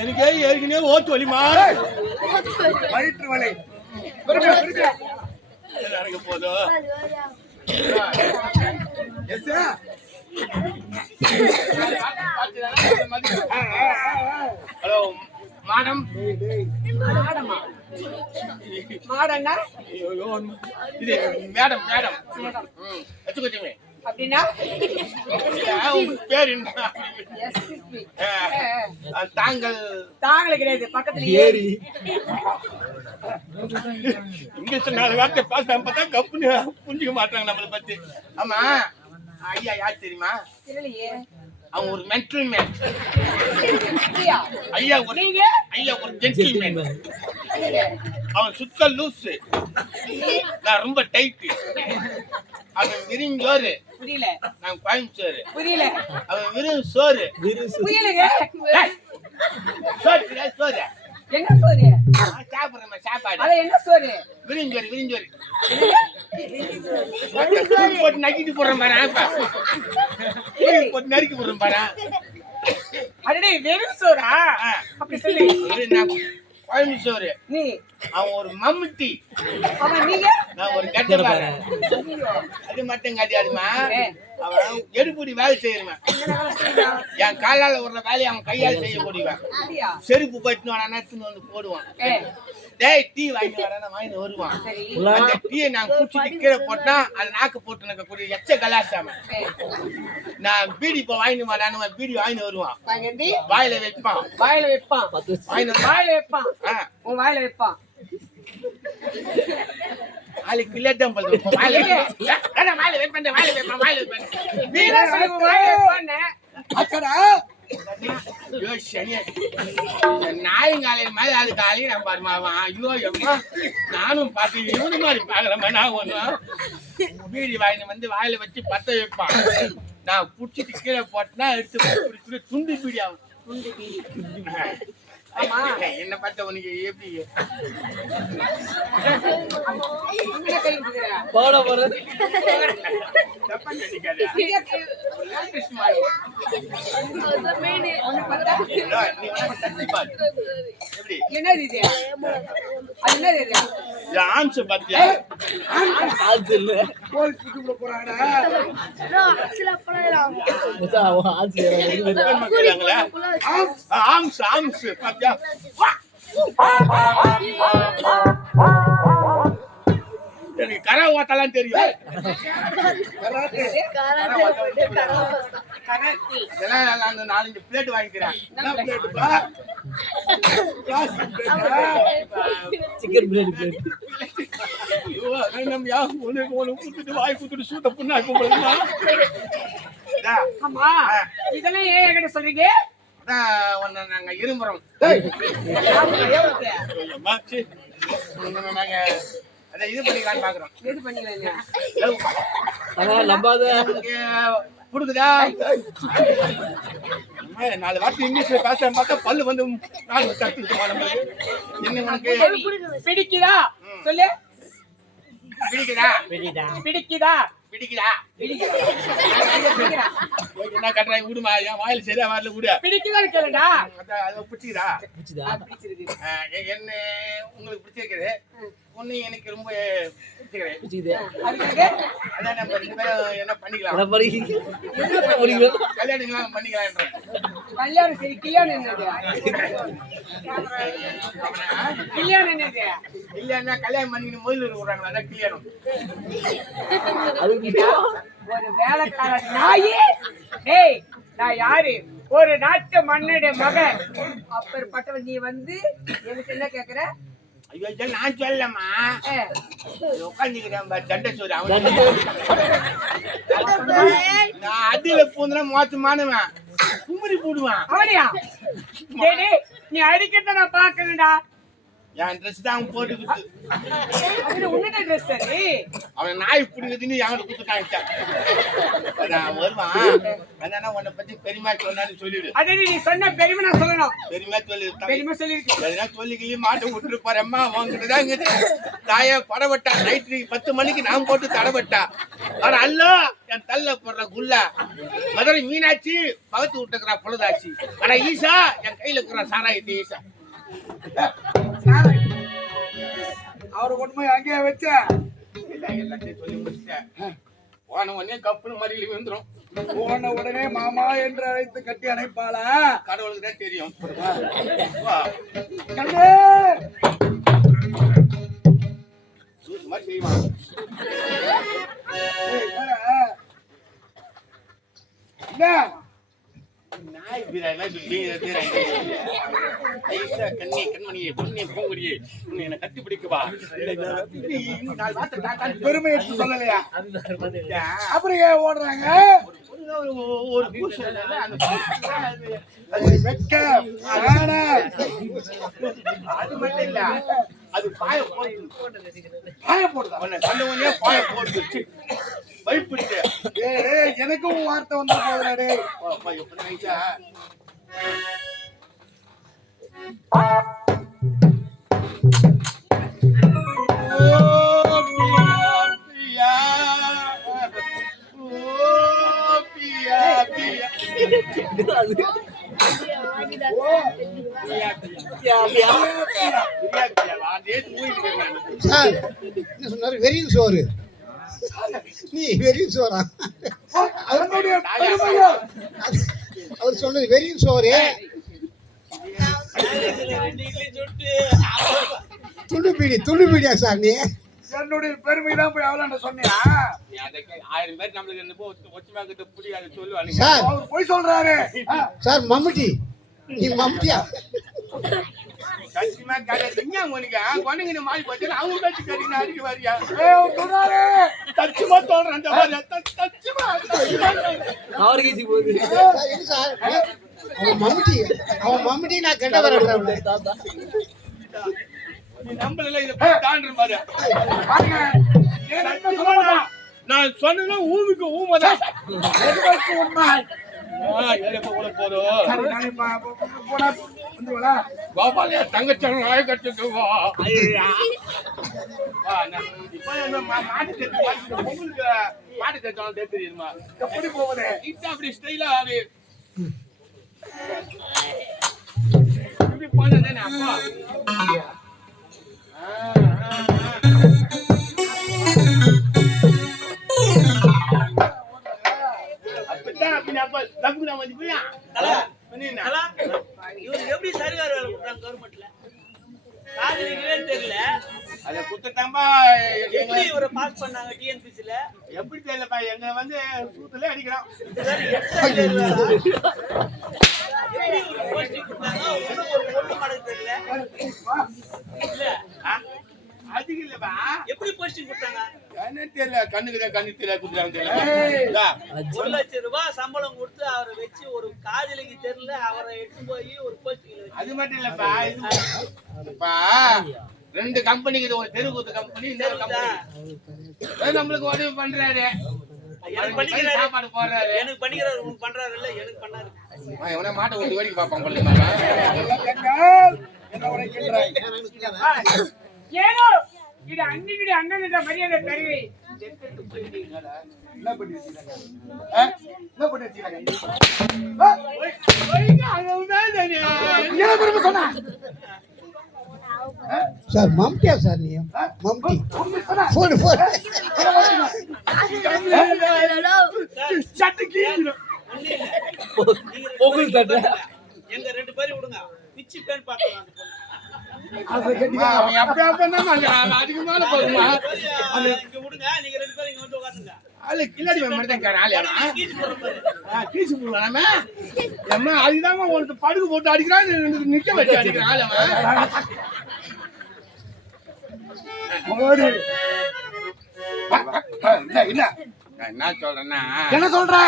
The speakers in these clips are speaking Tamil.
எனக்கே ஏற்கனவே ஓட்டு வலிமா வயிற்று வலி நடக்க போதும். Hello madam. மாடன்னா இது மேடம் மேடம் வச்சுக்கோச்சுமே அப்படின்னா பேர் என்ன? தாங்கள் தாங்களே கிடையாது பக்கத்துல ஏறி இங்கிலீஷ் 4 வார்த்தை பேசாம பார்த்தா கப்புன்னு புரிஞ்சுக்க மாட்டாங்க நம்மளை பத்தி. ஆமா ஐயா யார் தெரியுமா? தெரியலையே. அவன் ஒரு மென்டல் மேன். ஐயா ஐயா நீங்க ஒரு ஜென்டில் மேன். அவன் சுத்த லூசு, நான் ரொம்ப டைட்டு. அவன் விரிஞ்ச சோறு புரியல. நான் கோயம்புத்தூர் புரியல. அவன் விரும் சோறு புரியலங்க. சோறு சோறு என்ன சோறு? சாப்பிடுறேன் சாப்பாடு. அத என்ன சோறு? விரிஞ்சோறு விரிஞ்சோறு போட்டு நக்கிட்டு போடுறேன் பாரு. போட்டு நறுக்கி போடுறேன் பாரு. அடடே வெறும் சோறா? அப்படி சொல்லு. கோயம்புத்தூர் நீ அவன் ஒரு மம்முட்டி, அவன் நீங்க நான் ஒரு கட்ட பாரு. அது மட்டும் காட்டியாதுமா, அவன் எடுபடி வேலை செய்யறவன். என் காலால ஒரு வேலையை அவன் கையால் செய்யக்கூடியவன். செருப்பு போயிட்டு வரானா வந்து போடுவான். டேய் டீ வாங்கி வரானா வாங்கி வருவான். அந்த டீயை நான் குடிச்சிட்டு கீழே போட்டா அது நாக்கு போட்டு இருக்கக்கூடிய எச்ச கலாசாம. நான் பீடி இப்போ வாங்கி வரானு பீடி வாங்கி வருவான். வாயில வைப்பான். வாயில வைப்பான். வாயில வைப்பான். உன் வாயில வைப்பான். ஆளுக்கு இல்லட்டம் போடுவோம். வாயில வைப்பேன் வாயில வைப்பேன் வாயில வைப்பேன். நீ தான் சொல்லு வாயில வைப்பானே. அக்கடா நாயங்காலையில் மாதிரி அது காலையில் நான் பாருமாவான். ஐயோ எம்மா நானும் பார்த்து இவனு மாதிரி பாக்குறேன். நான் ஒன்றும் பீடி வாயின வந்து வாயில வச்சு பத்த வைப்பான். நான் புடிச்சிட்டு கீழே போட்டேன்னா எடுத்து துண்டு பீடி ஆகும். துண்டு பீடி என்ன பார்த்த உனக்கு எப்படி போட போறது என்னது இது? அது என்னது இது? ஆன்ஸ் பாத்தியா? ஆன்ஸ் இல்ல போலீஸ் கூட்டி போறாங்க. ஆம்ஸ் ஆம்ஸ் பாத்தியா? எனக்கு கரை ஓட்டலாம் தெரியும். இதெல்லாம் 4-5 பிளேட் வாங்கிக்கிறேன். சிக்கன் பிரியாணி வாய் குத்துட்டு சூட்ட புண்ணா இருக்கும். ஆமா இதெல்லாம் ஏன் என்கிட்ட சொல்றீங்க? நாங்க இரும்புறோம். நாங்க அத இது பண்ணிக்கலாம்னு பாக்குறோம். எது பண்ணிக்கலாம்? புடுக்குதா 4 வார்த்தை இங்கிலீஷ்ல பேச பார்த்தா பல்லு வந்து என்ன உனக்கு பிடிக்குதா? சொல்லு. பிடிக்குதா? பிடிக்குதா? பிடிக்குதா? என்ன கட்டுறாங்க விடுமா? என் வாயில சரியா வரல விடு. பிடிக்குதான்னு கேளுடா. அது பிடிச்சிருக்கா? என்ன உங்களுக்கு பிடிச்சிருக்குது. ஒண்ணு எனக்கு ரொம்ப பிடிச்சிருக்குது. அதான் நம்ம 2 பேரும் என்ன பண்ணிக்கலாம், கல்யாணம் பண்ணிக்கலாம். கல்யாணம் சரி. கல்யாணம் என்னது? கல்யாணம் என்னது? இல்லன்னா கல்யாணம் பண்ணிக்கிட்டு முதல்ல விடுறாங்களா? அதான் கல்யாணம். ஒரு வேலைக்கார நாயே. ஏய் நான் யாரு? ஒரு நாட்டு மன்னனுடைய மகன். அப்பேற்பட்டவன் நீ வந்து எனக்கு என்ன கேக்குற? ஐயோ நான் சொல்லமா உட்காந்துக்கிறேன் தண்டை சோறு. நான் அடியில பூந்தா மோசமானவன் குமரி போடுவான். அவனியா? நீ அடிக்கிறத நான் பாக்கணும்டா. என் ட்ரெஸ் தான் அவன் போட்டு குத்து. அது உன்னோட ட்ரெஸ் சரி. அவன் நாய் பிடிக்குதுன்னு அவனை குத்துட்டான். நான் வருவான் அதான உன்னை பத்தி பெரியமா சொன்னாலும் சொல்லிடு. அதே நீ சொன்ன பெருமை நான் சொல்லணும். பெரியமா சொல்லி பெருமை சொல்லிருக்கு. எதனா சொல்லிக்கிளி மாட்டை விட்டுட்டு போறேம்மா அவங்ககிட்டதான் இங்க தாய படவட்டா நைட்டு 10 மணிக்கு நான் போட்டு தடவட்டா. ஆனா அல்ல என் தள்ள போடுற குல்லா மதுரை மீனாட்சி பகத்து விட்டுக்கிறா பொழுதாச்சு. ஆனா ஈசா என் கையில இருக்கிற சாராயத்தை ஈசா அவரை கொண்டு போய் அங்கேயே வச்ச எல்லாத்தையும் சொல்லி முடிச்சிட்டேன். போன உடனே கப்புனு மறியல விழுந்துரும். போன உடனே மாமா என்று அழைத்து கட்டி அணைப்பாளா? கடவுளுக்கு தான் தெரியும். கண்ணே சூஸ் மாதிரி செய்வான். என்ன நாய் வீரா கண்ணி கண்மணியே பொண்ணே பூங்குடியே உன்னை என்ன கட்டி பிடிக்கவா? பெருமை எடுத்து சொல்லலையா? அப்புறம் ஏன் ஓடுறாங்க? ஒரு பூசல் வெட்கம் அது மட்டும் இல்ல, அது பாய போடுதா? உன்னை கண்டவனே பாய போட்டுச்சு பயப்பிடிச்சு. எனக்கும் வார்த்தை வந்தா போதுடே. எப்படி நினைச்சா சொன்னாரு வெறியும் சோறு. நீ வெறியும் சோறா? அவர் சொன்னது வெறியும் சோறு. துண்டுபீடியா சார்? நீ என்னுடைய பெருமைதான் போய் அவளாண்ட சொன்னியா? 1000 பேர் நம்மளுக்கு ஒச்சுமாக்கிட்ட புரியாது சொல்லுவாங்க சார். அவர் போய் சொல்றாரு சார். மம்முட்டி நீ மம்முட்டியா? சத்தியமா கிடையாது. இங்க உனக்கு கொண்டங்கின மாறி போச்சு. அவங்க பேச்சு கேட்டீங்கன்னா அடிக்க வரியா? தச்சுமா தோன்றேன். அவருக்கு போகுது சார். அவன் மம்முட்டி நான் கெட்ட வரேன். நீ நம்பல இதை தாண்டுற மாதிரி. நான் சொன்னா ஊருக்கு ஊமைதான் உண்மை. கூட போதும். கோபால தங்கச்சன் நாய கட்டுவா. மாட்டு தச்சாலும் தெரியுமா? எப்படி போகுது? அப்படி ஸ்டைலா அது இப்படி போனதானே அப்பா. இவருக்கு எப்படி சரிகார வேலை கொடுத்தாங்க கவர்மெண்ட்ல? காதலிக்கவே தெரியல. அத குத்தத்தாம்பா எப்படி இவரை பாஸ் பண்ணாங்க டிஎன்பிசில? எப்படி தெரியலப்பா. எங்க வந்து சூத்துல அடிக்கிறான். எப்படி ஒரு போஸ்டிங் கொடுத்தாங்க? ஒரு பொண்ணு மடக்கு தெரியல. இல்ல அதுக்கு இல்லப்பா. எப்படி போஸ்டிங் கொடுத்தாங்க? கண்ணு தெரியல. கண்ணுக்குதான் கண்ணு தெரியல. குத்துறாங்க தெரியல. 1 லட்சம் ரூபாய் சம்பளம் கொடுத்து அவரை வச்சு ஒரு காதலிக்கு தெரியல அவரை எடுத்து போய் ஒரு போஸ்டிங். அது மட்டும் இல்லப்பா. இதுப்பா 2 கம்பெனிக்கு இது. ஒரு தெருக்கூத்து கம்பெனி, இன்னொரு கம்பெனி. நம்மளுக்கு உதவி பண்றாரு. எனக்கு பண்ணிக்கிறாரு, சாப்பாடு போடுறாரு. எனக்கு பண்ணிக்கிறாரு. உனக்கு பண்றாரு இல்ல? எனக்கு பண்ணாரு. எவனா மாட்டை ஓட்டி வேடிக்கை பார்ப்பான் போல. ஏனோ இது அன்னியுடைய அண்ணனுடைய மரியாதை தருவி. என்ன பண்ணி வச்சிருக்காங்க? சார் மம்முட்டியா சார்? நீ மம்முட்டி போடு போடு. எங்க 2 பேரும் விடுங்க. பிச்சி பேன் பார்க்கலாம். அதுக்கு மேல போகுமா? இங்க விடுங்க. நீங்க 2 பேரும் இங்க வந்து உட்காருங்க. ஆளு கில்லாடி மாதிரி தான் ஆளு. கீச்சு போடுற பாரு. கீச்சு போடலாமே. அம்மா அதுதாங்க உங்களுக்கு படுகு போட்டு அடிக்கிறான். நிக்க வச்சு அடிக்கிறான் ஆளு அவன். நான் என்ன சொல்றேன்னா என்ன சொல்ற?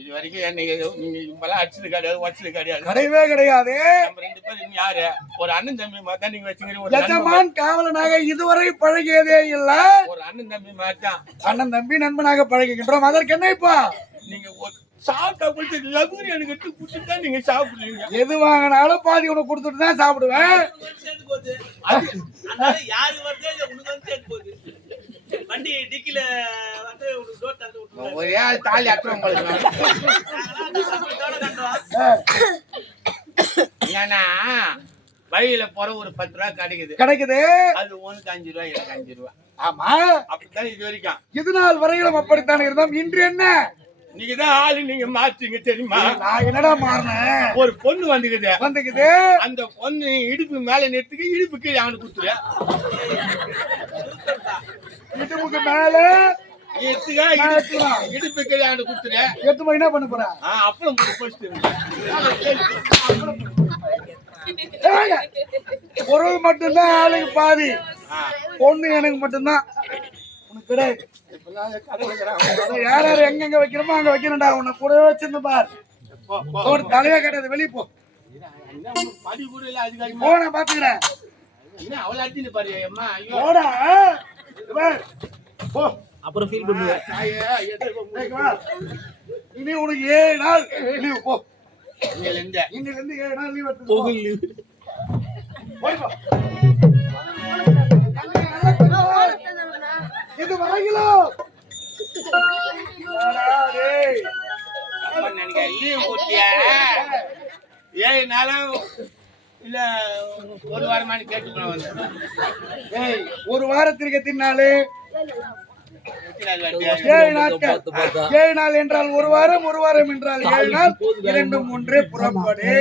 இது வரைக்கும் என்னைக்கு நீங்க இப்பெல்லாம் அடிச்சது கிடையாது, வச்சது கிடையாது. கிடையவே கிடையாது. நம்ம 2 பேரும் இன்னும் யாரு? ஒரு அண்ணன் தம்பி மாதிரி தான் நீங்க வச்சுக்கிறீங்க. ஒரு எஜமான் காவலனாக இதுவரை பழகியதே இல்ல. ஒரு அண்ணன் தம்பி மாதிரி தான். அண்ணன் தம்பி நண்பனாக பழகிக்கின்றோம். அதற்கு என்ன இப்ப? நீங்க சாப்பிட்டா போயிட்டு லகுரி எனக்கு எடுத்து குடிச்சுட்டு தான் நீங்க சாப்பிடுறீங்க. எது வாங்கினாலும் பாதி உனக்கு கொடுத்துட்டு தான் சாப்பிடுவேன். சேர்ந்து போகுது. அதனால யாரு வருதோ இல்ல உனக்கு வந்து சேர்ந்து போகுது. வண்டி டிக்கில வந்து உனக்கு டோர் தந்து விட்டுருவாங்க. ஒரே ஆள் தாலி அட்டுறோம் உங்களுக்கு. ஏன்னா வழியில போற ஒரு 10 ரூபா கிடைக்குது. அது உனக்கு 5 ரூபா, எனக்கு 5 ரூபா. ஆமா, அப்படித்தான் இது வரைக்கும். இது நாள் வரையிலும் அப்படித்தான் இருந்தோம். இன்று என்ன? நீங்க தான் ஆளு, நீங்க மாற்றீங்க தெரியுமா? நான் என்னடா மாறினேன்? ஒரு பொண்ணு வந்துக்குது. அந்த பொண்ணு இடுப்பு மேல நிறுத்துக்கு, இடுப்பு கீழே அவனுக்கு குத்துற. இடுப்புக்கு மேல இடுப்பு கீழே அவனுக்கு குத்துற. எட்டு என்ன பண்ண போற? அப்புறம் பொருள் மட்டும்தான் ஆளுக்கு பாதி, பொண்ணு எனக்கு மட்டும்தான். உனக்கு கிடையாது. யார் யார் எங்க வைக்கிறோமோ அங்க வைக்கிறேன்டா. உன்னை கூடவே வச்சிருந்த பார். ஒரு தலையா கிடையாது, வெளியே போ. படி கூட இல்ல, அதிகாரி போ, நான் பாத்துக்கிறேன். அவளை அடிச்சு பாரு. அம்மா போடா, போ. அப்புறம் ஃபீல் பண்ணுவேன். இனி உனக்கு 7 நாள் லீவ். போ, இன்னிலிருந்து 7 நாள் லீவ் எடுத்து இது வரையிலும் லீவ் போட்டிய 7 நாளும் இல்ல 1 வாரமானு கேட்டு வந்தேன். ஒரு வாரத்திற்கு தின்னாலே 7 நாட்கள். 7 நாள் என்றால் ஒரு வாரம், ஒரு வாரம் என்றால் 7 நாள். 2 3 புறப்படு.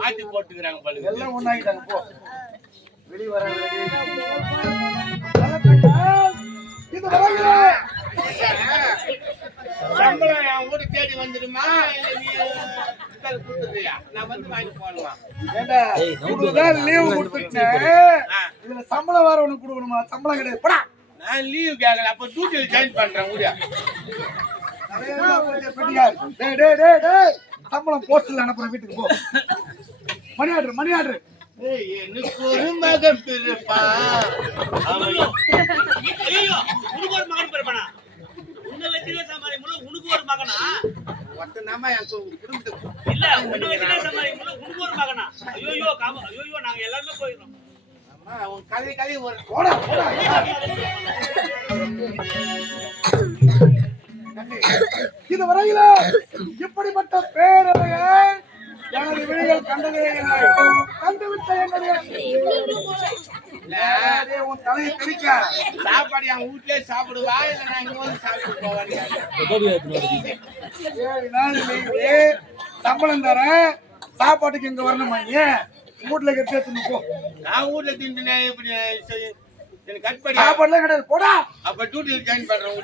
மாத்தி போட்டுக்கிறாங்க பாருங்க. எல்லாம் ஒண்ணாயிட்டாங்க. போ, வெளிய வர. இது வரையிலும் சம்பளம் என் ஊரு தேடி வந்துடுமா இல்ல நீ கொடுத்துறியா? நான் வந்து வாங்கி போடுவான். லீவு கொடுத்துட்டேன். இதுல சம்பளம் வேற உனக்கு கொடுக்கணுமா? சம்பளம் கிடையாது. போடா. நான் லீவ் கேட்கல, அப்ப டியூட்டில ஜாயின் பண்றேன். ஊரியா சம்பளம் போஸ்ட்ல அனுப்புற, வீட்டுக்கு போ. Money order. எனக்கு ஒரு மகன் பிறப்பான். ஐயோ, உனக்கு ஒரு மகன் பிறப்பானா? உன்னை வச்சுக்க சமாளி முள்ள உனக்கு ஒரு மகனா? ஒத்தனாமா என் குடும்பத்தை இல்ல, உன்னை வச்சுக்க சமாளி முள்ள உனக்கு ஒரு மகனா? ஐயோ காம, ஐயோ நாங்க எல்லாரும் போயிரோம். அம்மா உன் கதை ஒரு போடா. இது வரையில இப்படிப்பட்ட பேரவையை எனது விழிகள் கண்டதே இல்லை. கண்டுவிட்ட என்னுடைய உன் தலையை பிரிக்க சாப்பாடு என் வீட்லயே சாப்பிடுவா இல்ல நான் இங்க வந்து சாப்பிட்டு போவாங்க. 7 நாள் லீவு, சம்பளம் தரேன். சாப்பாட்டுக்கு இங்க வரணுமா? ஏன் வீட்டுல எடுத்து போ. நான் வீட்டுல தின்னு இப்படி எனக்கு கட் பண்ணி சாப்பாடுலாம் கிடையாது. போடா. அப்ப டியூட்டில ஜாயின் பண்றேன்.